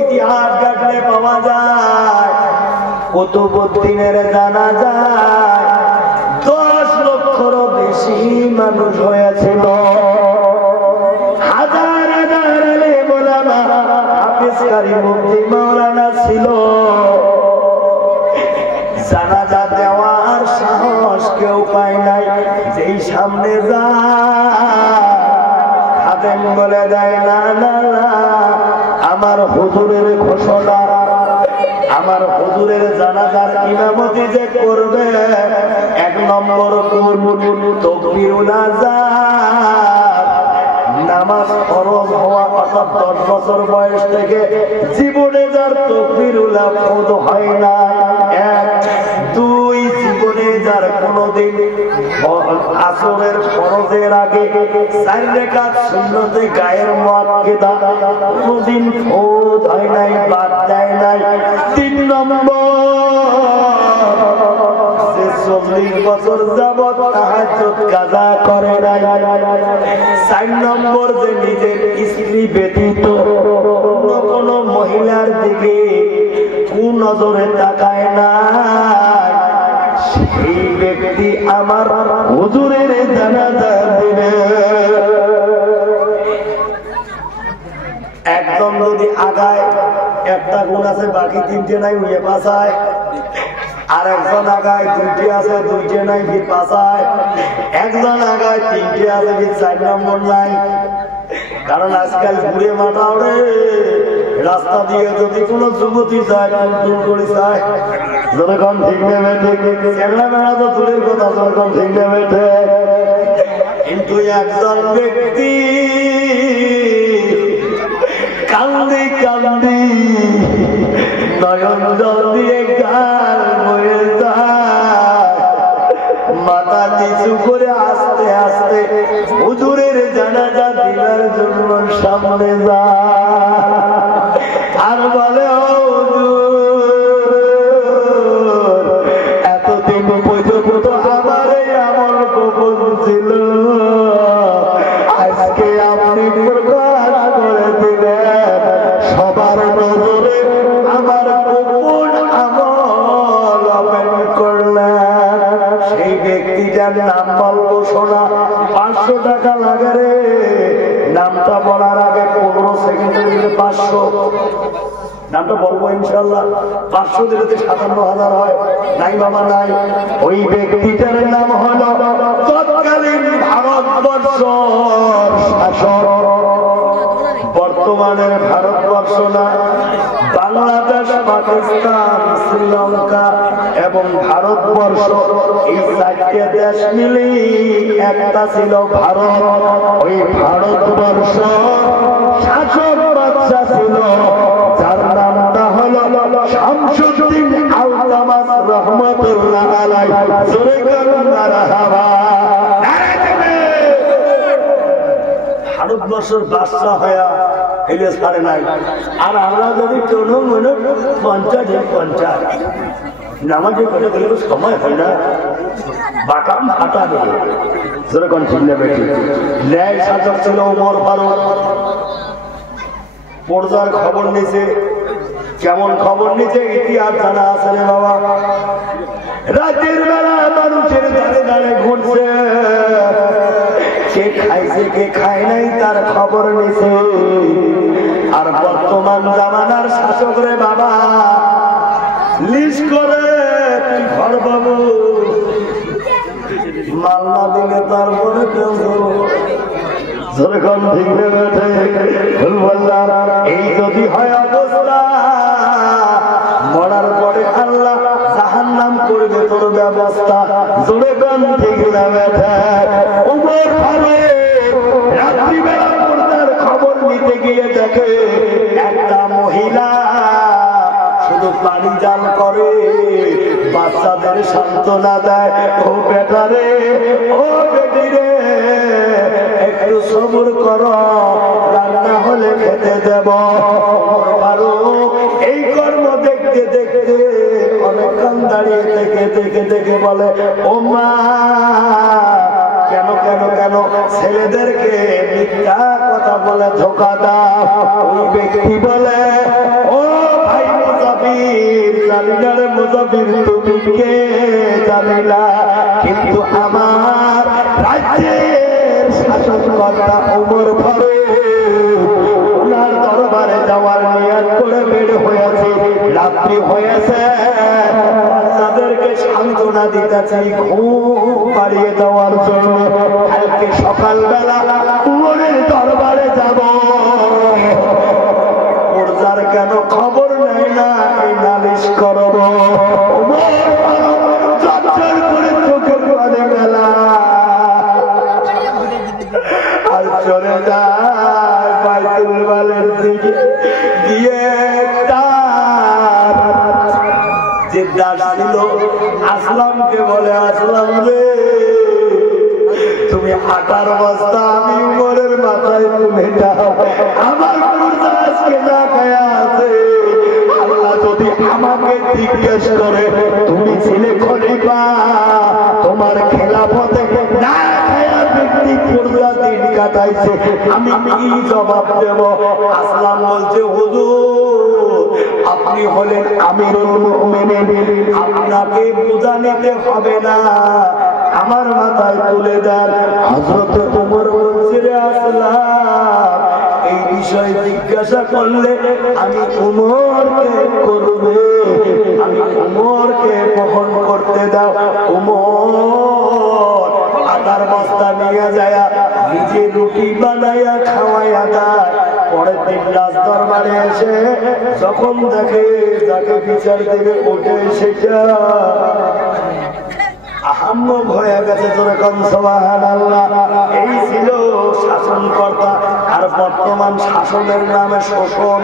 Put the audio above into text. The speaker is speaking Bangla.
ইতিহাস ঘাটলে পাওয়া যায় কুতুবউদ্দিনের জানাজায় 10 লক্ষেরও বেশি মানুষ হয়েছিল। হাজার হাজার আলেম ওলামা হাফেজ কারি মুফতি মাওলানা ছিল। জানাজা দেওয়ার সাহস কেউ পায় নাই। যেই সামনে যায় খাদেম বলে দেয়, না না না, আমার হুজুরের ঘোষণা, আমার হুজুরের জানাজার ইমামতি যে করবে 1 নম্বর তাকবীরুল আযান, নামাজ ফরজ হওয়া অর্থাৎ 10 বছর বয়স থেকে জীবনে যার তাকবীরুল আযান হয় না, 1 2 জীবনে যার কোনদিন আসরের ফরজের আগে 4 রাকাত সুন্নতে গায়ের মুআক্কিদা কোনদিন ফরজ হয় নাই, বাদ দেয় নাই। 3 নম্বর 40 বছর যাবত তাহাজ্জুদ কাজা করে নাই। 4 নম্বর যে নিজের স্ত্রী ব্যতীত অন্য কোন মহিলার দিকে কুনজরে তাকায় না, সেই ব্যক্তি আমার হুজুরের জানাজা দিবে। একদম যদি আগায় একটা গুণ আছে বাকি 3টে নাই, উড়ে পাশায়। আর একজন আগায় 2টে আছে, 2টে নাই, ফির পাশায়। একজন আগায় 3টে আছে, ফির 4 নম্বর নাই। কারণ আজকাল ঘুরে মাথা ওড়ে রাস্তা দিয়ে যদি কোনো যুবতী যায় দূর করে যায়, যখন ঠিক নেবে ঠিক এমলা মেলা তো দূরের কথা, যখন ঠিক নেবে ঠিক। কিন্তু একজন ব্যক্তি কান্দি কান্দি নয়ন জল দিয়ে গাল বয়ে যায়, মাথা নিচু করে আস্তে আস্তে হুজুরের জানাজা দিবার জন্য সামনে যায় আর বলে, হুজুর এতদিন পর্যন্ত আমার এই আমল গোপন ছিল, আজকে আপনি প্রকাশ করে দিলেন, সবার নজরে আমার গোপন আমল ওপেন করলেন। সেই ব্যক্তিটার নাম বলবো শোনা, 500 টাকা লাগে রে। নামটা বলার আগে 15 সেকেন্ড দিলে 500, নামটা বলবো ইনশাল্লাহ। 500 দিলে 57,000 হয়। নাই বাবা নাই। ওই ব্যক্তিটার নাম হলো তৎকালীন ভারতবর্ষ শাসক, বর্তমানের ভারতবর্ষ না, বাংলাদেশ, পাকিস্তান, শ্রীলঙ্কা এবং ভারতবর্ষ, এই 4টে দেশ মিলে একটা ছিল ভারত। ওই ভারতবর্ষ শাসক বাদশা ছিল, যার নামটা হলো শামসুদ্দিন আল-তামাস রহমাতুল্লাহ আলাইহি। জোরে বলুন মারহাবা। ভারতবর্ষের বাদশা হয়া এলে ছাড়ে নাই। আর আমরা যদি কোনো মনে 50 নামাজে করে গেলে তো সময় হয় না, বাটাম ফাটা দেবে। যেরকম চিন্তা বেশি ন্যায় শাসক ছিল ওমর ফারুক। পর্দার খবর নিছে, কেমন খবর নিছে ইতিহাস জানা আছে রে বাবা। রাতের বেলা মানুষের দাঁড়ে দাঁড়ে ঘুরছে, কে খাইছে কে খায় নাই তার খবর নিছে। আর বর্তমান জামানার শাসক রে বাবা লিস্ট করে ঘর বাবু মাল্লা দিলে তারপরে কেউ যেরকম ঠিক এই যদি হয় অবস্থা, মরার পরে আল্লাহ জাহান্নাম করবে তোর ব্যবস্থা। যেরকম ঠিক না বেঠে উমর ফারুক রাত্রিবেলা পর্দার খবর নিতে গিয়ে দেখে একটা মহিলা শুধু পানি জাল করে, বাচ্চাদের সান্ত্বনা দেয়, ও বেটারে ও বেটি রে একটু সবুর করো, রান্না হলে খেতে দেব। এই কর্ম দেখতে দেখতে অনেকক্ষণ দাঁড়িয়ে থেকে বলে, ও মা কেন কেন কেন ছেলেদেরকে মিথ্যা কথা বলে ধোকা দাও? ওই ব্যক্তি বলে, ও মুস্তাফির তুমি কে জানিলা, কিন্তু আমার রাজ্যের শাসনকর্তা ওমর ফারুক ওনার দরবারে যাওয়ার নিয়ত করে বের হয়েছে। রাত্রি হয়েছে, বাচ্চাদেরকে সান্ত্বনা দিতেছি ঘুম পাড়িয়ে দেওয়ার জন্য। কালকে সকালবেলা ওমরের দরবারে যাব, ওর কেন খবর নেই না, এই নালিশ করব। চোখের পানি মেলা আর চলে যায় বাইতুল মালের দিকে দিয়ে। যে দাস ছিল আসলামকে বলে, আসলাম রে তুমি আটার বস্তা আমি উমরের মাথায় তুলে দাও, আমার আজকে না খায়া আছে। আল্লাহ যদি আমাকে জিজ্ঞেস করে তুমি ছিলে খলিফা, তোমার খেলাফতে না খায়া ব্যক্তি পুরো দিন কাটাইছে, আমি কি জবাব দেব? আসলাম বলছে হুজুর আপনি হলেন আমিরুল মুমিনিন, আপনাকে বোঝা নিতে হবে না, আমার মাথায় তুলে দেন। হযরত ওমর বলছে রে আসলাম এই বিষয় জিজ্ঞাসা করলে আমি উমরকে করবে, আমি উমরকে বহন করতে দাও। উমর আটার বস্তা নিয়ে যায় নিজে রুটি বানাইয়া খাওয়াইয়া দেয়। পরের দিন রাজ দরবারে এসে যখন দেখে যাকে বিচার দেবে ওঠে সেটা আহাম্মক হয়ে গেছে। যেরকম সুবহানাল্লাহ। এই ছিল শাসনকর্তা, আর বর্তমান শাসনের নামে শোষণ।